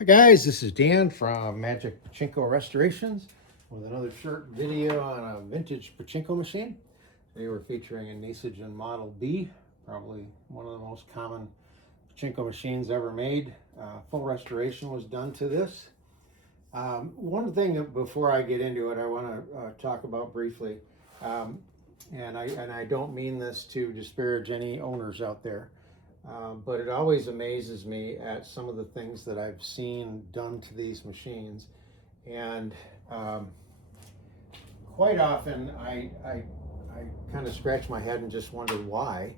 Hi guys, this is Dan from Magic Pachinko Restorations with another short video on a vintage Pachinko machine. Today we're featuring a Nishijin Model B, probably one of the most common Pachinko machines ever made. Full restoration was done to this. One thing before I get into it I want to talk about briefly, and I don't mean this to disparage any owners out there. But it always amazes me at some of the things that I've seen done to these machines, and quite often I kind of scratch my head and just wonder why.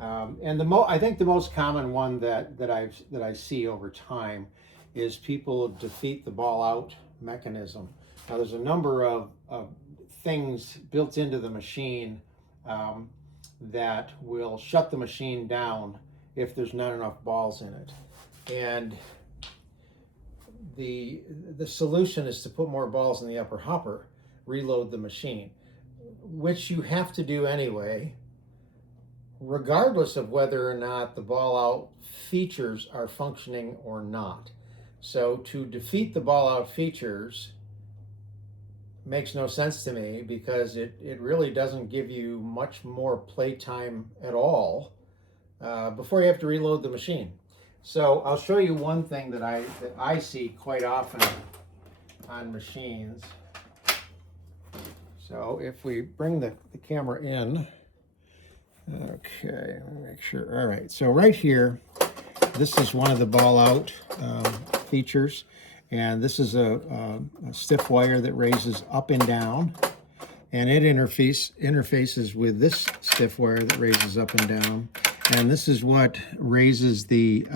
And I think the most common one that I see over time is people defeat the ball out mechanism. Now there's a number of things built into the machine that will shut the machine down if there's not enough balls in it. And the solution is to put more balls in the upper hopper, reload the machine, which you have to do anyway, regardless of whether or not the ball out features are functioning or not. So to defeat the ball out features makes no sense to me, because it really doesn't give you much more playtime at all before you have to reload the machine. So I'll show you one thing that I see quite often on machines. So if we bring the camera in, okay, let me make sure. All right, so right here, this is one of the ball out features, and this is a stiff wire that raises up and down, and it interfaces with this stiff wire that raises up and down. And this is what raises the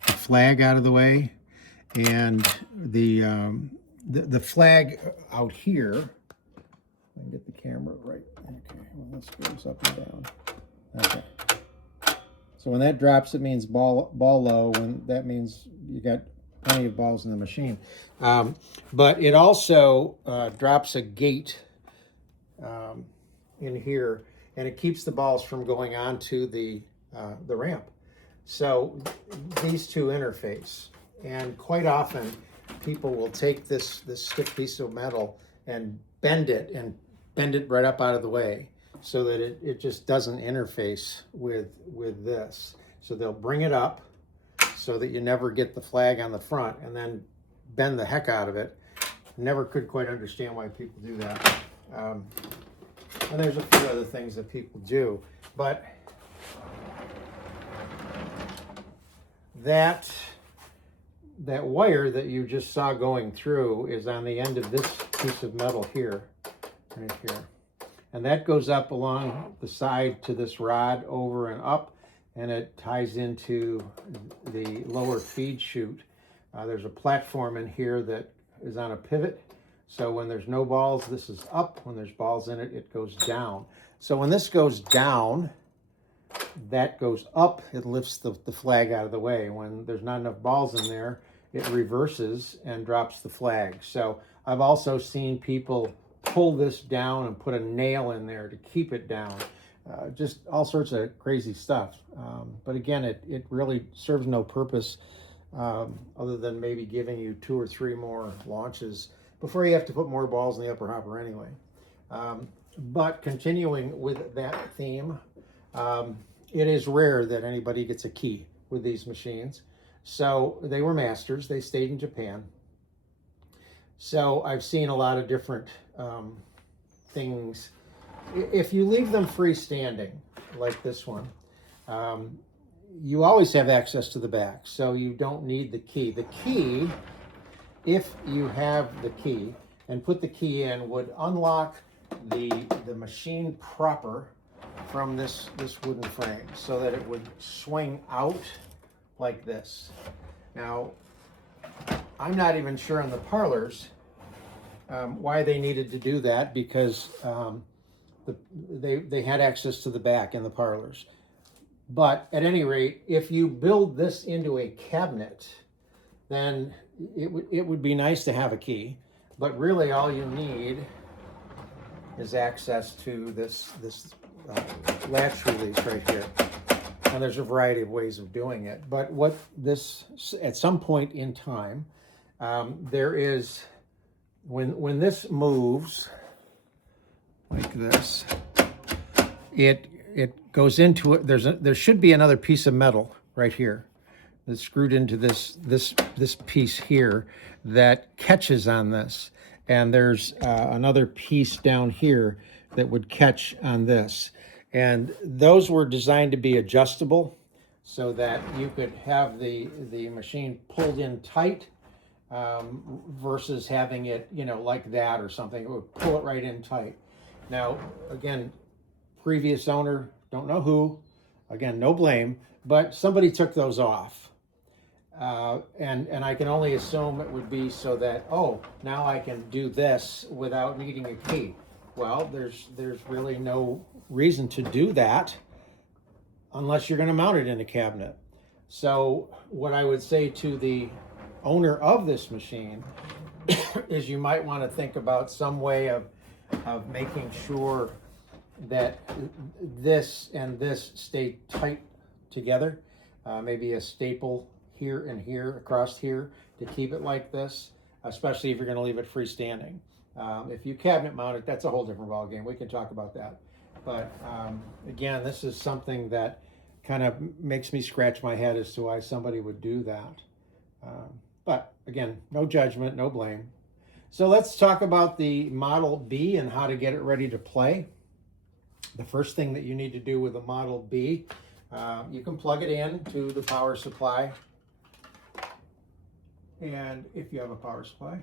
flag out of the way, and the flag out here. Let me get the camera right. Okay, well, this goes up and down. Okay. So when that drops, it means ball low. When that means you got plenty of balls in the machine. But it also drops a gate in here, and it keeps the balls from going onto the ramp. So these two interface, and quite often people will take this stiff piece of metal and bend it right up out of the way, so that it just doesn't interface with this. So they'll bring it up so that you never get the flag on the front, and then bend the heck out of it. Never could quite understand why people do that. And there's a few other things that people do, but that wire that you just saw going through is on the end of this piece of metal here, right here. And that goes up along the side to this rod, over and up, and it ties into the lower feed chute. There's a platform in here that is on a pivot. So when there's no balls, this is up. When there's balls in it, it goes down. So when this goes down, that goes up. It lifts the flag out of the way. When there's not enough balls in there, it reverses and drops the flag. So I've also seen people pull this down and put a nail in there to keep it down. Just all sorts of crazy stuff. But again, it really serves no purpose other than maybe giving you 2 or 3 more launches before you have to put more balls in the upper hopper anyway. But continuing with that theme, it is rare that anybody gets a key with these machines. So they were masters. They stayed in Japan. So I've seen a lot of different things. If you leave them freestanding, like this one, you always have access to the back, so you don't need the key. The key, if you have the key and put the key in, would unlock the machine proper from this wooden frame, so that it would swing out like this. Now, I'm not even sure on the parlors why they needed to do that, because they had access to the back in the parlors. But at any rate, if you build this into a cabinet, then it would be nice to have a key. But really all you need is access to this latch release right here. And there's a variety of ways of doing it. But what this, at some point in time, there is, when this moves like this, it goes into it. There should be another piece of metal right here that's screwed into this piece here that catches on this, and there's another piece down here that would catch on this, and those were designed to be adjustable so that you could have the machine pulled in tight versus having it, you know, like that or something. It would pull it right in tight. Now, again, previous owner, don't know who, again, no blame, but somebody took those off. And I can only assume it would be so that, oh, now I can do this without needing a key. Well, there's really no reason to do that unless you're going to mount it in a cabinet. So what I would say to the owner of this machine is you might want to think about some way of making sure that this and this stay tight together. Maybe a staple here and here across here to keep it like this, especially if you're going to leave it freestanding. If you cabinet mount it, that's a whole different ballgame. We can talk about that. But again, this is something that kind of makes me scratch my head as to why somebody would do that. But again, no judgment, no blame. So let's talk about the Model B and how to get it ready to play. The first thing that you need to do with the Model B, you can plug it in to the power supply. And if you have a power supply,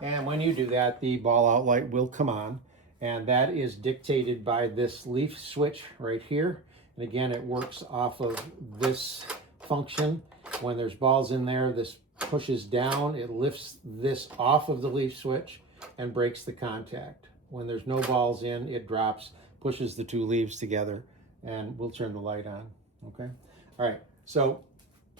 and when you do that, the ball out light will come on, and that is dictated by this leaf switch right here. And again, it works off of this function. When there's balls in there, this pushes down, it lifts this off of the leaf switch and breaks the contact. When there's no balls in, it drops, pushes the two leaves together, and we'll turn the light on. Okay. All right. So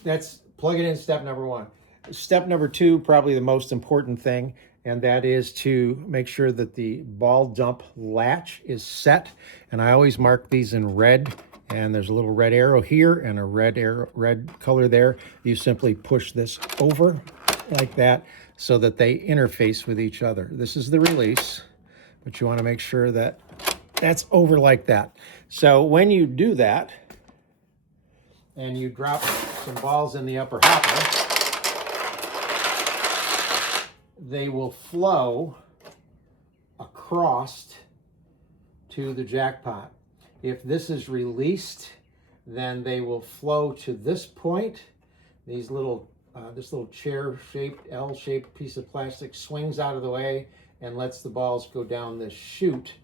that's plug it in, step number one. Step number two, probably the most important thing, and that is to make sure that the ball dump latch is set. And I always mark these in red, and there's a little red arrow here and a red color there. You simply push this over like that so that they interface with each other. This is the release, but you want to make sure that that's over like that. So when you do that, and you drop some balls in the upper hopper, they will flow across to the jackpot. If this is released, then they will flow to this point. These little, this little chair-shaped, L-shaped piece of plastic swings out of the way and lets the balls go down this chute.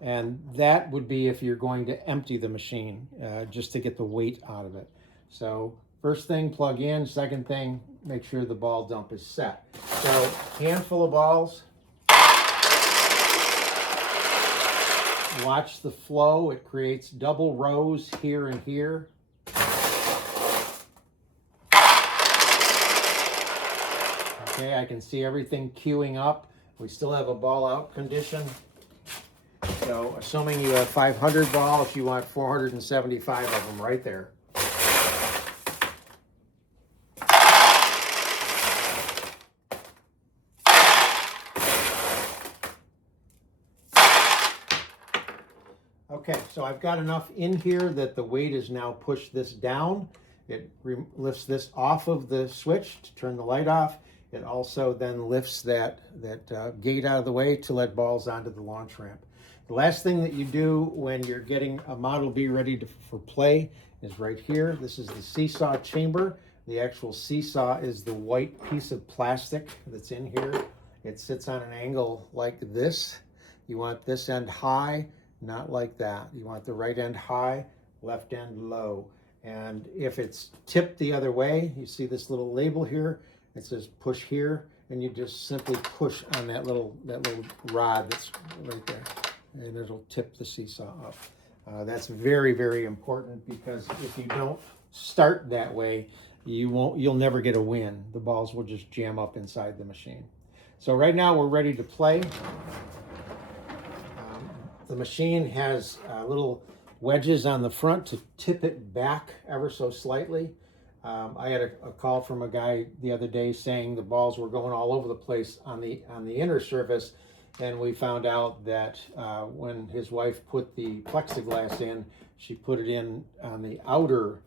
And that would be if you're going to empty the machine, just to get the weight out of it. So first thing, plug in. Second thing, make sure the ball dump is set. So handful of balls. Watch the flow. It creates double rows here and here. Okay, I can see everything queuing up. We still have a ball out condition. So assuming you have 500 balls, you want 475 of them right there. Okay, so I've got enough in here that the weight is now pushed this down. It lifts this off of the switch to turn the light off. It also then lifts that gate out of the way to let balls onto the launch ramp. The last thing that you do when you're getting a Model B ready for play is right here. This is the seesaw chamber. The actual seesaw is the white piece of plastic that's in here. It sits on an angle like this. You want this end high, not like that. You want the right end high, left end low. And if it's tipped the other way, you see this little label here. It says push here, and you just simply push on that little rod that's right there, and it'll tip the seesaw up. That's very, very important, because if you don't start that way, you'll never get a win. The balls will just jam up inside the machine. So right now we're ready to play. The machine has little wedges on the front to tip it back ever so slightly. I had a call from a guy the other day saying the balls were going all over the place on the inner surface, and we found out that when his wife put the plexiglass in, she put it in on the outer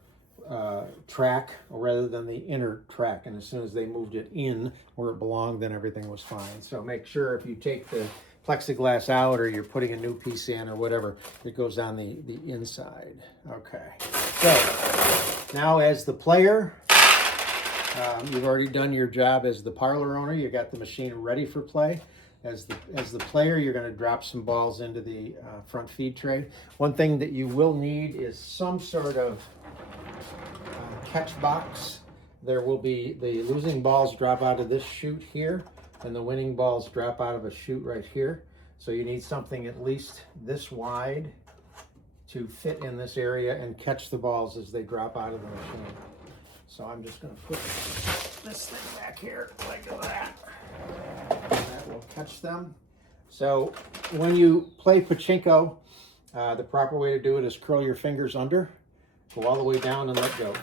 track rather than the inner track, and as soon as they moved it in where it belonged, then everything was fine. So make sure if you take the plexiglass out or you're putting a new piece in or whatever, it goes on the inside. Okay, so now as the player, you've already done your job as the parlor owner. You got the machine ready for play. As the player, you're going to drop some balls into the front feed tray. One thing that you will need is some sort of catch box. There will be the losing balls drop out of this chute here, and the winning balls drop out of a chute right here. So you need something at least this wide to fit in this area and catch the balls as they drop out of the machine. So I'm just going to put this thing back here like that. That will catch them. So when you play Pachinko, the proper way to do it is curl your fingers under, go all the way down and let go.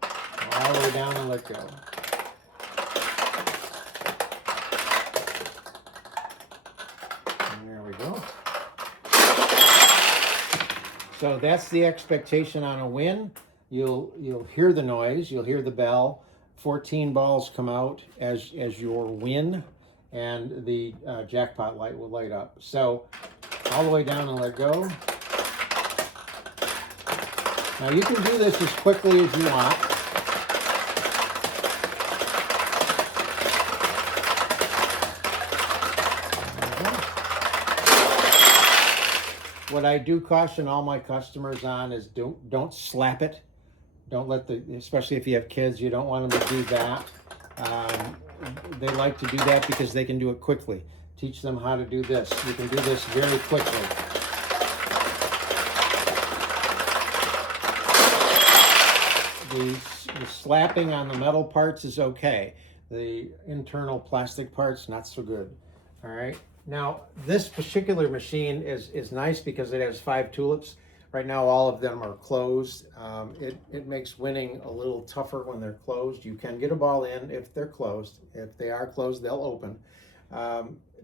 Go all the way down and let go. And there we go. So that's the expectation on a win. You'll hear the noise, you'll hear the bell. 14 balls come out as your win, and the jackpot light will light up. So all the way down and let go. Now you can do this as quickly as you want. What I do caution all my customers on is don't slap it. Don't let especially if you have kids, you don't want them to do that. They like to do that because they can do it quickly. Teach them how to do this. You can do this very quickly. The slapping on the metal parts is okay. The internal plastic parts, not so good. All right. Now, this particular machine is nice because it has 5 tulips. Right now, all of them are closed. It makes winning a little tougher when they're closed. You can get a ball in if they're closed. If they are closed, they'll open.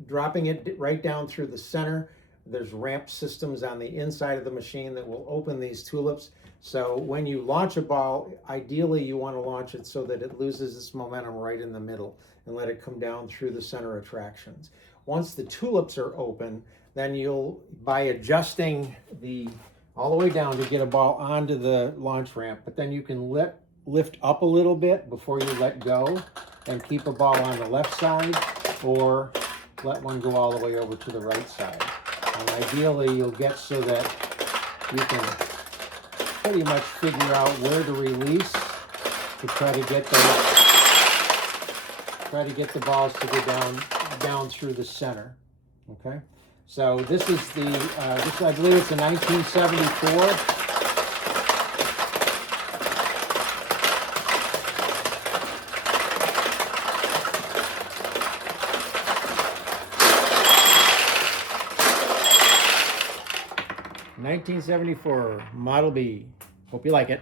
Dropping it right down through the center, there's ramp systems on the inside of the machine that will open these tulips. So when you launch a ball, ideally you want to launch it so that it loses its momentum right in the middle and let it come down through the center attractions. Once the tulips are open, then you'll, by adjusting all the way down to get a ball onto the launch ramp, but then you can lift up a little bit before you let go and keep a ball on the left side, or let one go all the way over to the right side. And ideally you'll get so that you can pretty much figure out where to release to try to get the balls to go down through the center. Okay. So this is I believe it's a 1974. '74 Model B. Hope you like it.